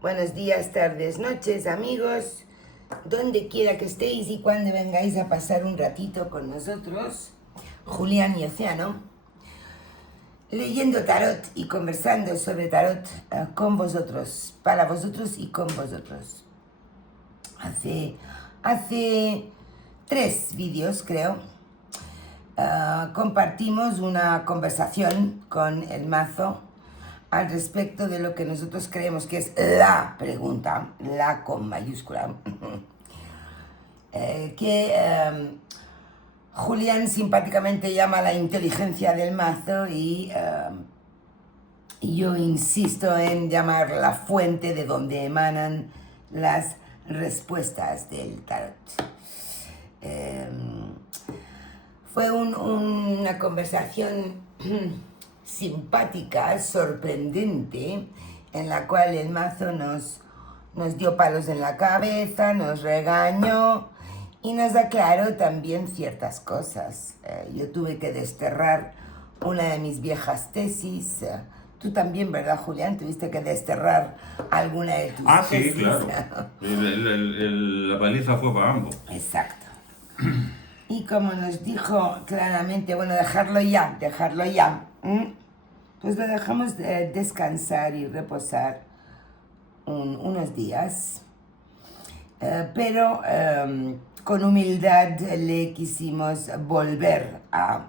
Buenos días, tardes, noches, amigos, donde quiera que estéis y cuando vengáis a pasar un ratito con nosotros, Julián y Océano, leyendo tarot y conversando sobre tarot con vosotros, para vosotros y con vosotros. Hace 3 vídeos, creo, compartimos una conversación con el mazo al respecto de lo que nosotros creemos que es la pregunta, la con mayúscula, que Julián simpáticamente llama la inteligencia del mazo y yo insisto en llamar la fuente de donde emanan las respuestas del tarot. Fue una conversación simpática, sorprendente, en la cual el mazo nos dio palos en la cabeza, nos regañó y nos aclaró también ciertas cosas. Yo tuve que desterrar una de mis viejas tesis. Tú también, ¿verdad, Julián? Tuviste que desterrar alguna de tus tesis. Sí, claro. La paliza fue para ambos. Exacto. Y como nos dijo claramente, bueno, dejarlo ya, pues lo dejamos descansar y reposar unos días, pero con humildad le quisimos volver a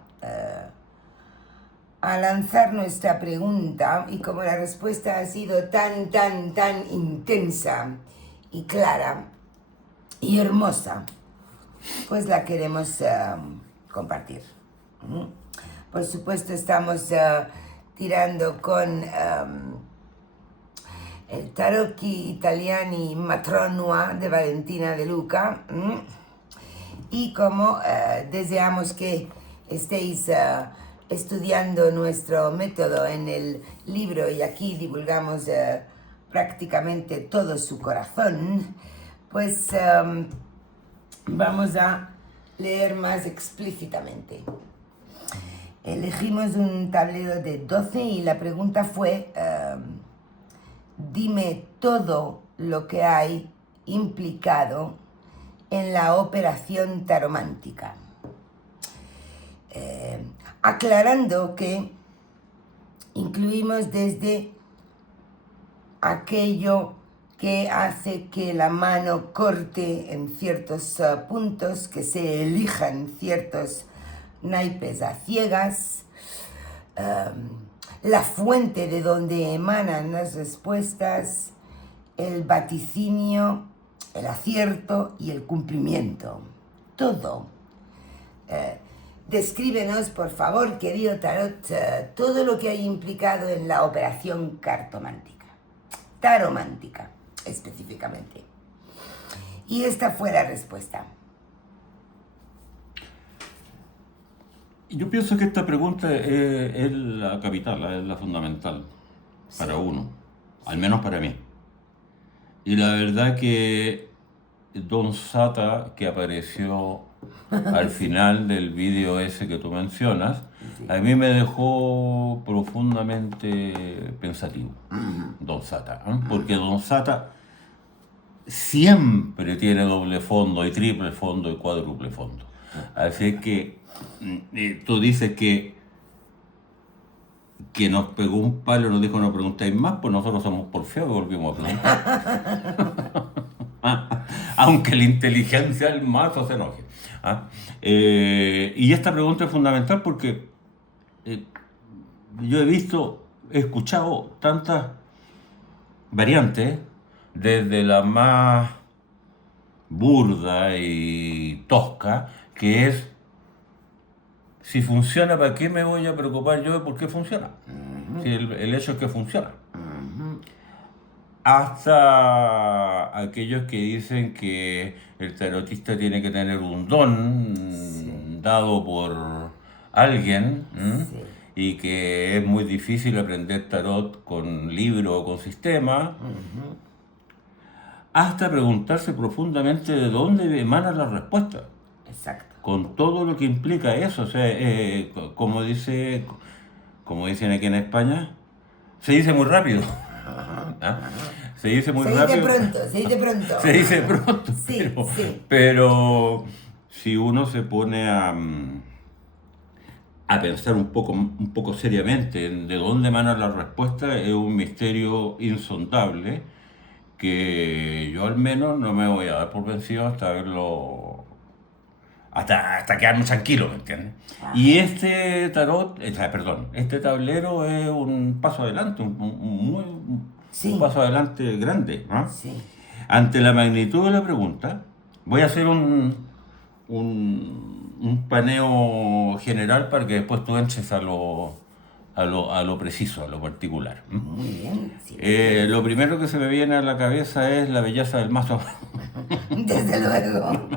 lanzar nuestra pregunta, y como la respuesta ha sido tan intensa y clara y hermosa, pues la queremos compartir. Por supuesto estamos tirando con el Tarocchi Italiani Matronua de Valentina De Luca, y como deseamos que estéis estudiando nuestro método en el libro, y aquí divulgamos prácticamente todo su corazón, pues vamos a leer más explícitamente. Elegimos un tablero de 12 y la pregunta fue, dime todo lo que hay implicado en la operación taromántica. Aclarando que incluimos desde aquello que hace que la mano corte en ciertos puntos, que se elijan ciertos naipes a ciegas, la fuente de donde emanan las respuestas, el vaticinio, el acierto y el cumplimiento. Todo. Descríbenos, por favor, querido tarot, todo lo que hay implicado en la operación cartomántica, taromántica específicamente. Y esta fue la respuesta. Yo pienso que esta pregunta es la capital, es la fundamental para uno, al menos para mí. Y la verdad que Don Sata, que apareció al final del vídeo ese que tú mencionas, a mí me dejó profundamente pensativo, Don Sata, porque Don Sata siempre tiene doble fondo y triple fondo y cuádruple fondo. Así que tú dices que nos pegó un palo y nos dijo no preguntéis más, pues nosotros somos porfiados y volvimos a preguntar. Aunque la inteligencia del mazo se enoje. Y esta pregunta es fundamental porque yo he escuchado tantas variantes, desde la más burda y tosca, que es: si funciona, ¿para qué me voy a preocupar yo de por qué funciona? Si el hecho es que funciona. Hasta aquellos que dicen que el tarotista tiene que tener un don dado por alguien, y que es muy difícil aprender tarot con libro o con sistema, hasta preguntarse profundamente de dónde emanan las respuestas. Exacto. Con todo lo que implica eso, o sea, como dicen aquí en España, se dice muy rápido. se dice muy Se dice rápido. pronto, se dice pronto. Se dice pronto, Sí, sí. pero si uno se pone a pensar un poco seriamente en de dónde emana la respuesta, es un misterio insondable que yo al menos no me voy a dar por vencido hasta verlo, hasta quedarme tranquilo, ¿me entiendes? Y este tarot, perdón, este tablero es un paso adelante, un Sí, paso adelante grande, ¿no? sí. Ante la magnitud de la pregunta, voy a hacer un paneo general para que después tú entres a lo preciso, a lo particular. Muy bien, sí, me Lo parece. primero que se me viene a la cabeza es la belleza del mazo. Desde luego.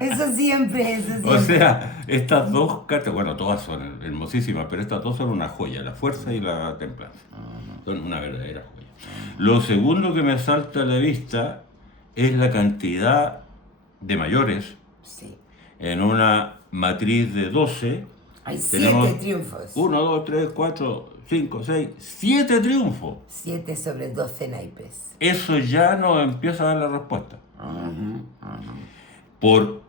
Eso siempre, eso O siempre. sea, estas dos cartas, bueno, todas son hermosísimas, pero estas dos son una joya, la fuerza y la templanza. Son una verdadera joya. Lo segundo que me salta a la vista es la cantidad de mayores. Sí. En una matriz de 12 Hay tenemos 7 triunfos. 1, 2, 3, 4, 5, 6, 7 triunfos. 7 sobre 12 naipes. Eso ya nos empieza a dar la respuesta. Por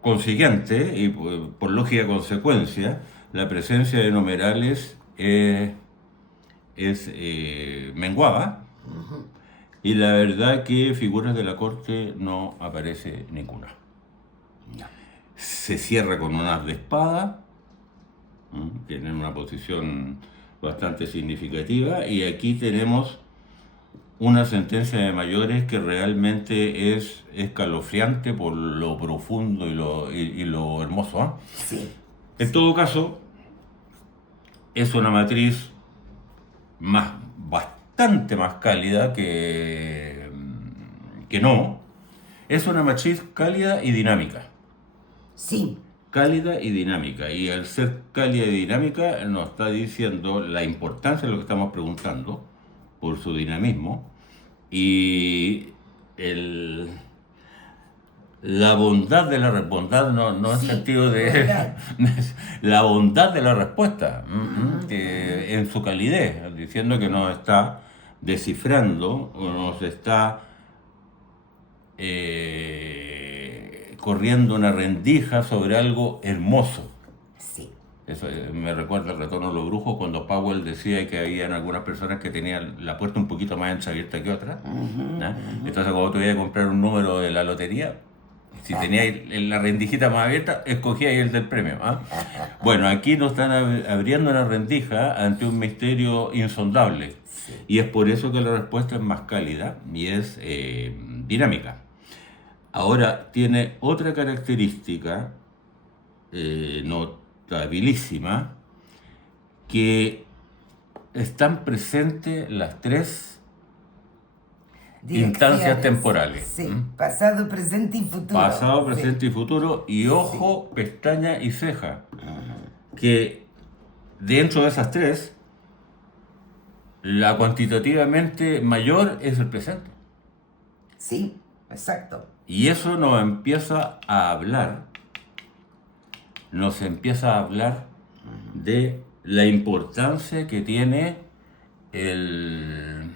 consiguiente, y por lógica consecuencia, la presencia de numerales es menguada, y la verdad que figuras de la corte no aparece ninguna. No. Se cierra con un as de espada, tienen una posición bastante significativa, y aquí tenemos una sentencia de mayores que realmente es escalofriante por lo profundo y lo hermoso, ¿ah? Sí. En todo caso, es una matriz bastante más cálida que no. Es una matriz cálida y dinámica. Sí. Cálida y dinámica. Y al ser cálida y dinámica nos está diciendo la importancia de lo que estamos preguntando por su dinamismo y la bondad de la bondad no en Sí, sentido de verdad. la bondad de la respuesta, que en su calidez, diciendo que nos está descifrando o nos está corriendo una rendija sobre algo hermoso. Sí. Eso me recuerda el retorno de los brujos cuando Powell decía que habían algunas personas que tenían la puerta un poquito más ancha abierta que otras. Entonces, cuando tú ibas a comprar un número de la lotería, si tenías la rendijita más abierta, escogías el del premio. Bueno, aquí nos están abriendo una rendija ante un misterio insondable. Sí. Y es por eso que la respuesta es más cálida y es dinámica. Ahora, tiene otra característica notabilísima, que están presentes las tres instancias Direcciones. temporales. Sí. Pasado, presente y futuro. Pasado, presente y futuro, y ojo, pestaña y ceja. Que dentro de esas tres, la cuantitativamente mayor es el presente. Sí, exacto. Y eso nos empieza a hablar de la importancia que tiene el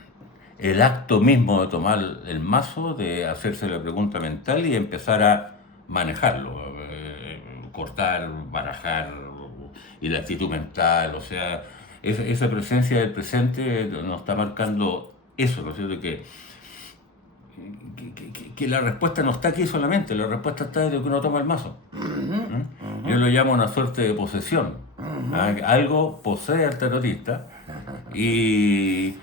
acto mismo de tomar el mazo, de hacerse la pregunta mental y empezar a manejarlo, cortar, barajar, y la actitud mental, o sea, esa presencia del presente nos está marcando eso, ¿no es cierto? Que la respuesta no está aquí solamente, la respuesta está desde que uno toma el mazo. Yo lo llamo una suerte de posesión. Algo posee al tarotista y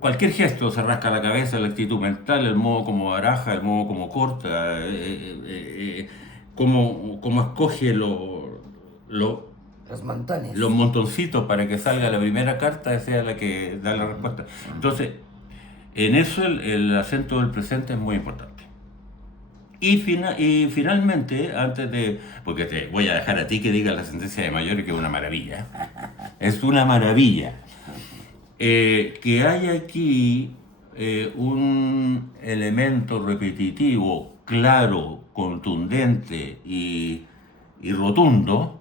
cualquier gesto, se rasca la cabeza, la actitud mental, el modo como baraja, el modo como corta, cómo escoge Los montones. los montoncitos para que salga la primera carta, esa es la que da la respuesta. Entonces, en eso el acento del presente es muy importante. Y finalmente, antes de... Porque te voy a dejar a ti que digas la sentencia de mayores, que es una maravilla. Es una maravilla. Que hay aquí un elemento repetitivo, claro, contundente y rotundo,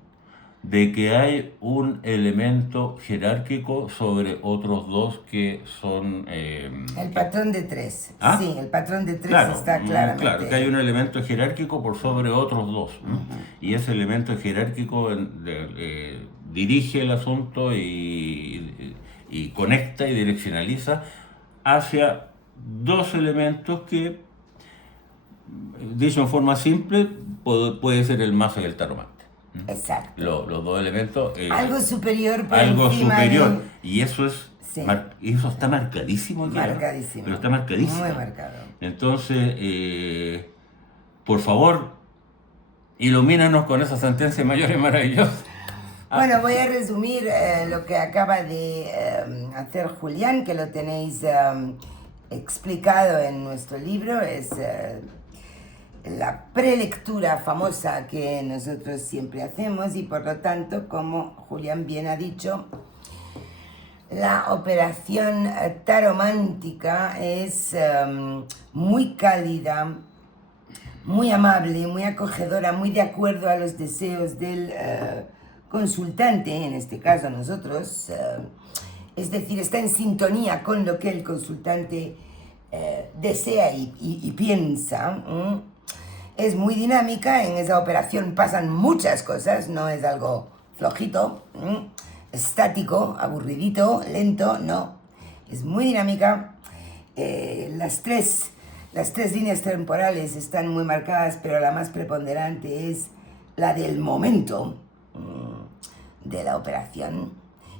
de que hay un elemento jerárquico sobre otros dos que son... El patrón de tres. ¿Ah? Sí, el patrón de tres Claro, está claro, que hay claramente. un elemento jerárquico por sobre otros dos. Y ese elemento jerárquico dirige el asunto y conecta y direccionaliza hacia dos elementos que, dicho en forma simple, puede ser el mazo y el taromante. Exacto. Los dos elementos, Algo superior por algo encima superior. de... Y eso es Sí, eso está marcadísimo aquí, ¿no? marcadísimo. Pero está marcadísimo. Muy marcado. Entonces, por favor, ilumínanos con esa sentencia mayor y maravillosa. Bueno, voy a resumir lo que acaba de hacer Julián, que lo tenéis explicado en nuestro libro. Es la prelectura famosa que nosotros siempre hacemos y por lo tanto, como Julián bien ha dicho, la operación taromántica es muy cálida, muy amable, muy acogedora, muy de acuerdo a los deseos del consultante, en este caso nosotros, es decir, está en sintonía con lo que el consultante desea y piensa. Es muy dinámica, en esa operación pasan muchas cosas, no es algo flojito, estático, aburridito, lento, no. Es muy dinámica. Las tres líneas temporales están muy marcadas, pero la más preponderante es la del momento de la operación.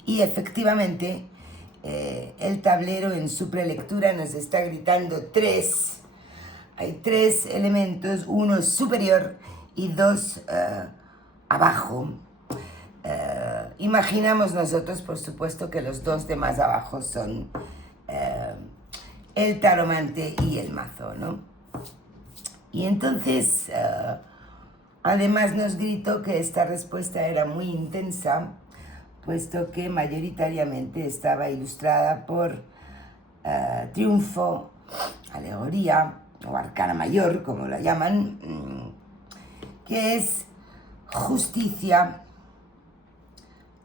Y efectivamente, el tablero en su prelectura nos está gritando hay tres elementos, uno superior y dos abajo. Imaginamos nosotros, por supuesto, que los dos de más abajo son el taromante y el mazo, ¿no? Y entonces, además nos gritó que esta respuesta era muy intensa, puesto que mayoritariamente estaba ilustrada por triunfo, alegoría o arcana mayor, como la llaman, que es justicia,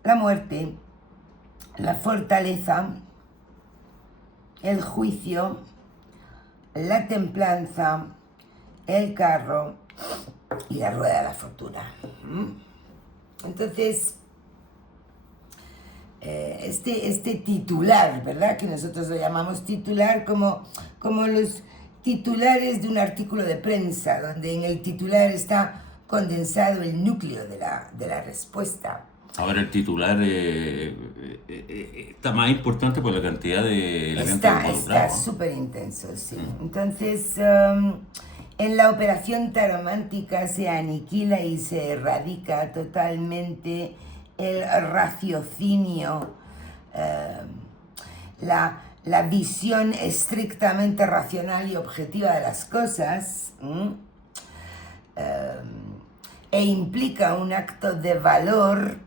la muerte, la fortaleza, el juicio, la templanza, el carro y la rueda de la fortuna. Entonces, este titular, ¿verdad? Que nosotros lo llamamos titular, como los titulares de un artículo de prensa, donde en el titular está condensado el núcleo de la respuesta. Ahora el titular está más importante por la cantidad de elementos involucrados. Está súper intenso, sí. Entonces, en la operación taromántica se aniquila y se erradica totalmente el raciocinio, la visión estrictamente racional y objetiva de las cosas, e implica un acto de valor,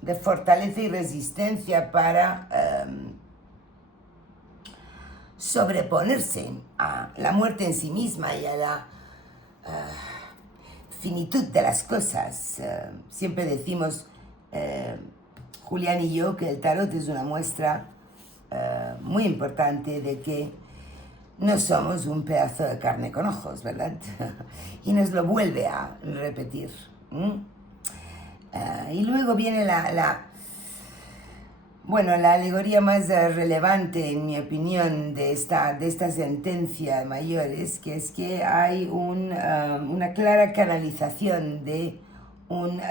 de fortaleza y resistencia para sobreponerse a la muerte en sí misma y a la finitud de las cosas. Siempre decimos, Julián y yo, que el tarot es una muestra muy importante de que no somos un pedazo de carne con ojos, ¿verdad? Y nos lo vuelve a repetir. Y luego viene la alegoría más relevante, en mi opinión, de esta sentencia de mayores, que es que hay una clara canalización de un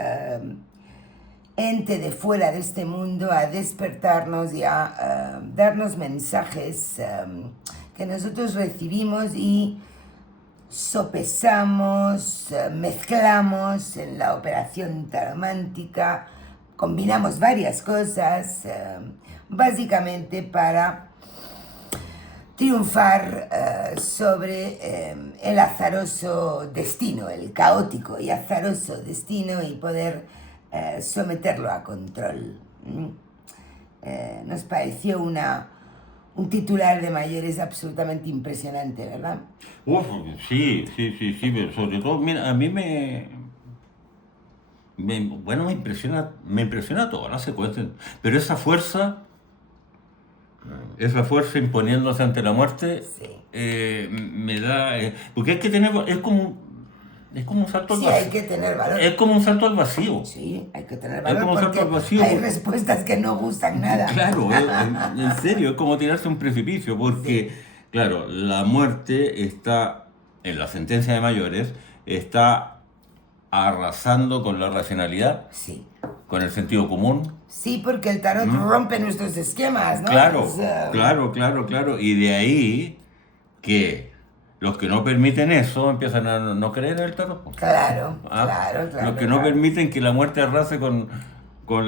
ente de fuera de este mundo a despertarnos y a darnos mensajes que nosotros recibimos y sopesamos, mezclamos en la operación taromántica, combinamos varias cosas, básicamente para triunfar sobre el azaroso destino, el caótico y azaroso destino, y poder someterlo a control. Nos pareció un titular de mayores absolutamente impresionante, ¿verdad? Uf, sí, pero sobre todo, mira, a mí me Bueno, me impresiona toda la secuencia, pero esa fuerza imponiéndose ante la muerte, Sí. me da... porque hay que tener... Es como un salto al Sí, vacío. hay que tener valor. Es como un salto al vacío. Sí, hay que tener Es valor como un salto porque al vacío. hay respuestas que no gustan nada. Claro, en serio, es como tirarse a un precipicio, porque, claro, la muerte está, en la sentencia de mayores, está arrasando con la racionalidad, Sí. con el sentido común. Sí, porque el tarot rompe nuestros esquemas, ¿no? Claro, Es, claro. Y de ahí que los que no permiten eso empiezan a no creer en el tarot. Claro, ¿Ah? claro. Los que no permiten que la muerte arrase con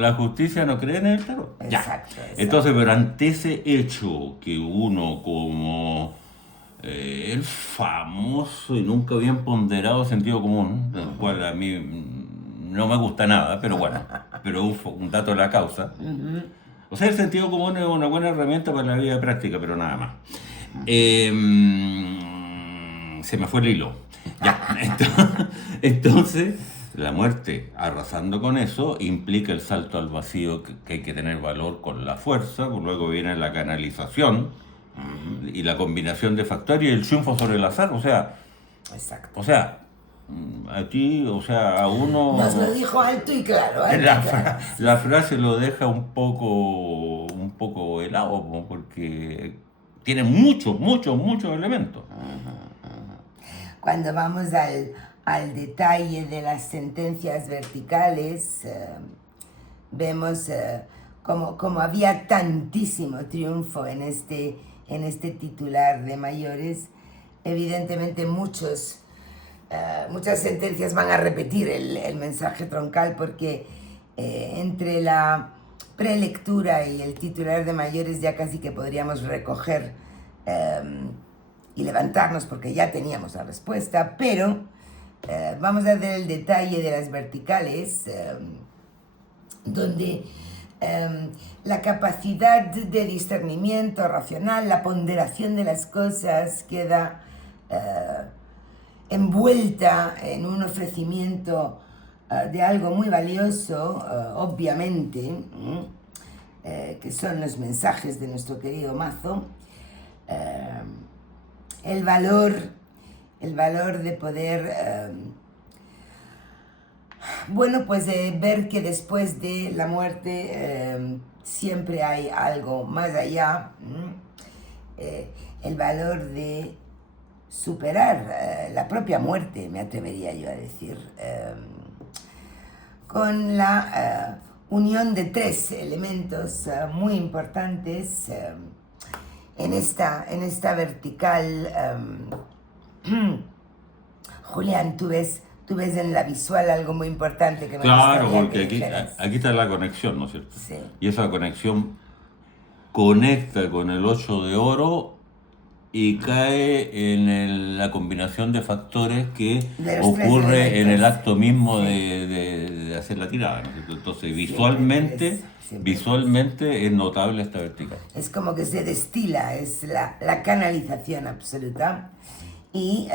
la justicia no creen en el tarot. Ya. Exacto. Entonces, pero ante ese hecho que uno como el famoso y nunca bien ponderado sentido común, del cual a mí no me gusta nada, pero bueno, pero un dato de la causa. O sea, el sentido común es una buena herramienta para la vida práctica, pero nada más. Se me fue el hilo. Ya, entonces, la muerte, arrasando con eso, implica el salto al vacío que hay que tener valor con la fuerza, luego viene la canalización y la combinación de factores y el triunfo sobre el azar, Exacto. aquí, a uno... Nos lo dijo alto y claro. La frase lo deja un poco helado, porque tiene muchos elementos. Cuando vamos al detalle de las sentencias verticales, vemos como había tantísimo triunfo en este titular de mayores. Evidentemente muchas sentencias van a repetir el mensaje troncal porque entre la prelectura y el titular de mayores ya casi que podríamos recoger y levantarnos porque ya teníamos la respuesta, pero vamos a ver el detalle de las verticales, donde la capacidad de discernimiento racional, la ponderación de las cosas queda envuelta en un ofrecimiento de algo muy valioso, obviamente, que son los mensajes de nuestro querido mazo. El valor de poder, ver que después de la muerte siempre hay algo más allá, el valor de superar la propia muerte, me atrevería yo a decir, con la unión de tres elementos muy importantes en esta vertical. Julián, tú ves en la visual algo muy importante que me Claro, gustaría porque que aquí está la conexión, ¿no es cierto? Sí. Y esa conexión conecta con el 8 de oro y cae en la combinación de factores que ocurre en el acto mismo de hacer la tirada, ¿no es cierto? Entonces, visualmente es notable esta vertical. Es como que se destila, es la canalización absoluta. Y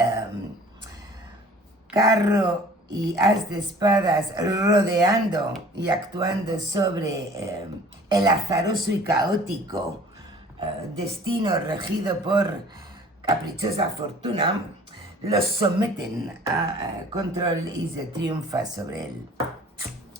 carro y as de espadas rodeando y actuando sobre el azaroso y caótico destino regido por caprichosa fortuna, los someten a control y se triunfa sobre él.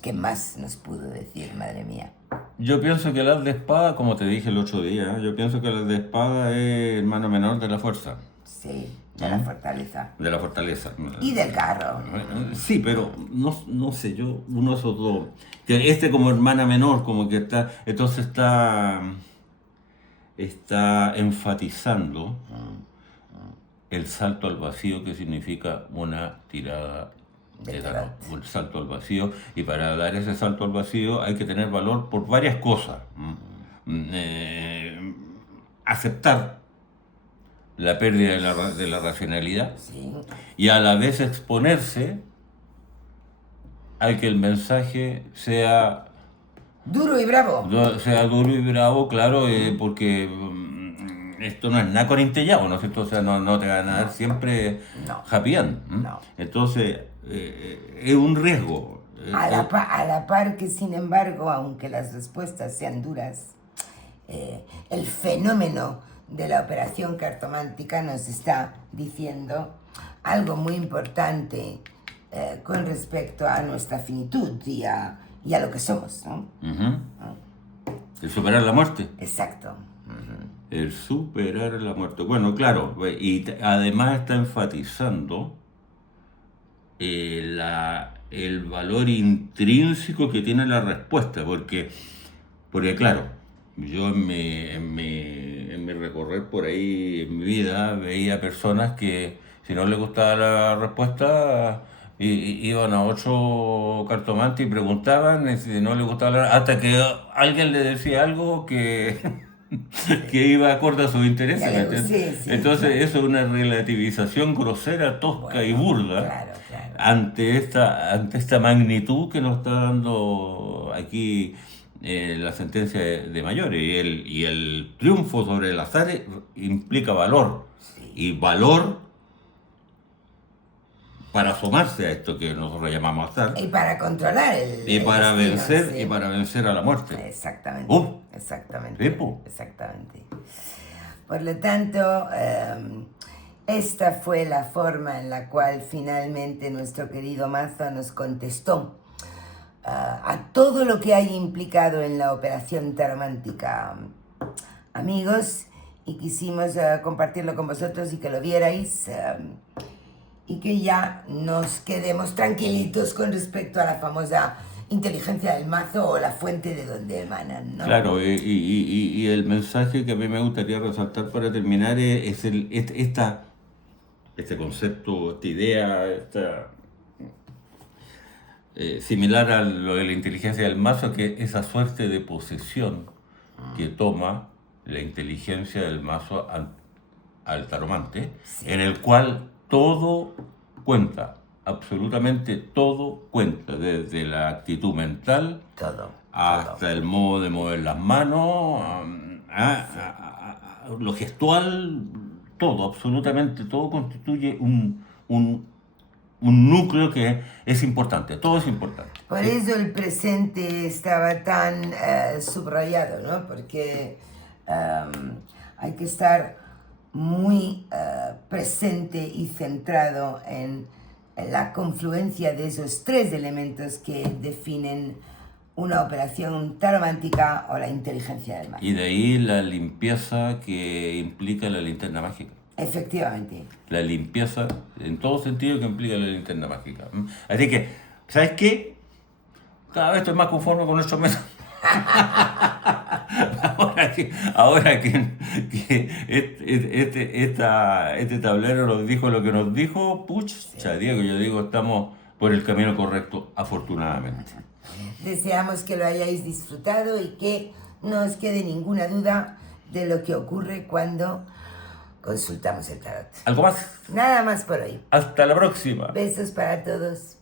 ¿Qué más nos pudo decir, madre mía? Yo pienso que el as de espada, como te dije el otro día, yo pienso que el as de espada es hermano menor de la fuerza. Sí, de la fortaleza. De la fortaleza. Y del carro. Sí, pero no sé, yo, uno de esos dos. Que como hermana menor, como que está. Entonces está enfatizando el salto al vacío, que significa una tirada de tarot. Un salto al vacío. Y para dar ese salto al vacío hay que tener valor por varias cosas. Aceptar la pérdida de la racionalidad, Sí. y a la vez exponerse a que el mensaje sea Duro y bravo. duro y bravo, claro, porque esto no es nada corintellado, ¿no es cierto? O sea, no te van a dar siempre No. happy end. No. Entonces, es un riesgo. A la par que, sin embargo, aunque las respuestas sean duras, el fenómeno de la operación cartomántica nos está diciendo algo muy importante con respecto a nuestra finitud y a lo que somos, ¿no? El superar la muerte. Exacto. El superar la muerte. Bueno, claro, y además está enfatizando el valor intrínseco que tiene la respuesta, porque claro, yo en mi recorrer por ahí en mi vida veía personas que si no les gustaba la respuesta iban a otro cartomante y preguntaban y si no les gustaba hasta que alguien le decía algo que que iba acorde a sus intereses. Entonces eso es una relativización grosera, tosca y burda. Claro. Ante esta magnitud que nos está dando aquí la sentencia de mayores. Y el triunfo sobre el azar implica valor. Y valor para asomarse a esto que nosotros llamamos azar. Y para controlar y para vencer a la muerte. Exactamente. Exactamente. Por lo tanto, esta fue la forma en la cual finalmente nuestro querido mazo nos contestó a todo lo que hay implicado en la operación taromántica, amigos, y quisimos compartirlo con vosotros y que lo vierais y que ya nos quedemos tranquilitos con respecto a la famosa inteligencia del mazo o la fuente de donde emanan, ¿no? Claro, y el mensaje que a mí me gustaría resaltar para terminar es este concepto, esta idea, similar a lo de la inteligencia del mazo, que es esa suerte de posesión que toma la inteligencia del mazo al taromante, en el cual todo cuenta, absolutamente todo cuenta, desde la actitud mental hasta el modo de mover las manos, lo gestual, todo, absolutamente todo constituye un núcleo que es importante, todo es importante. Por eso el presente estaba tan subrayado, ¿no? Porque hay que estar muy presente y centrado en la confluencia de esos tres elementos que definen una operación taromántica o la inteligencia del mazo. Y de ahí la limpieza que implica la linterna mágica. Efectivamente. La limpieza en todo sentido que implica la linterna mágica. Así que, ¿sabes qué? Cada vez estoy más conforme con nuestro método. ahora que este tablero nos dijo lo que nos dijo, pucha, Diego, yo digo, estamos por el camino correcto, afortunadamente. Deseamos que lo hayáis disfrutado y que no os quede ninguna duda de lo que ocurre cuando consultamos el tarot. ¿Algo más? Nada más por hoy. Hasta la próxima. Besos para todos.